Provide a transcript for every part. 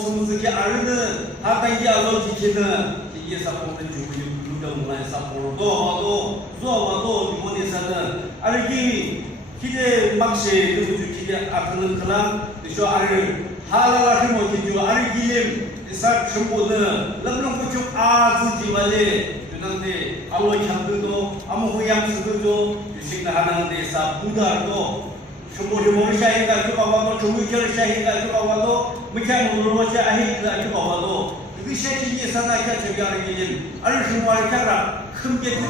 스무스게 아르는 하단기 알로 지키는 기계 사포는 주부유 루병문화의 사포로도 와도 수아와도 일본에서는 알기 기대 막시 누구 기대 아크는 그랑 저 아를 하라라 힘을 기주 알기림 사 전부는 럼롱부축 아주지만에 주는데 알로 향들도 아무 호양스도 유식나 하는데 사 부다도 Chumuokedima syahid itu bawah tu, Yimkhiung syahid itu bawah tu, Yimkhiung ulama syahid itu bawah tu. Itu syahid sana kita jaga lagi. Ada semua cara kemjeti.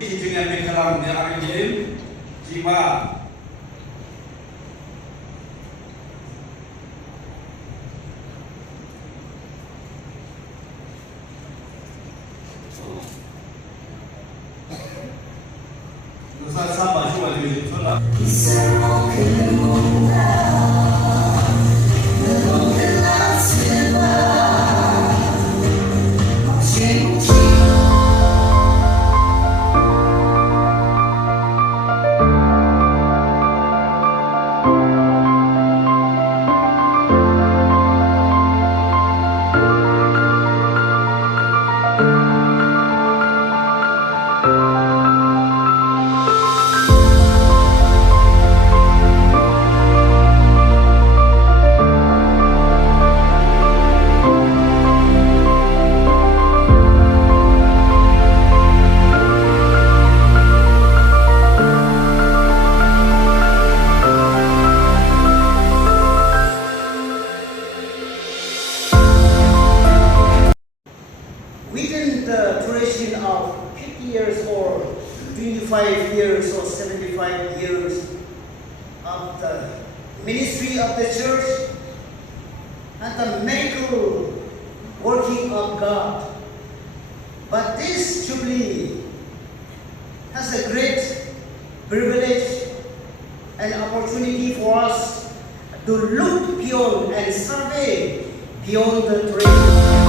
Dengan berkelang dia lagi, jika sama juga di sana. Within the duration of 50 years or 25 years or 75 years of the ministry of the church and the miracle working of God. But this Jubilee has a great privilege and opportunity for us to look beyond and survey beyond the duration.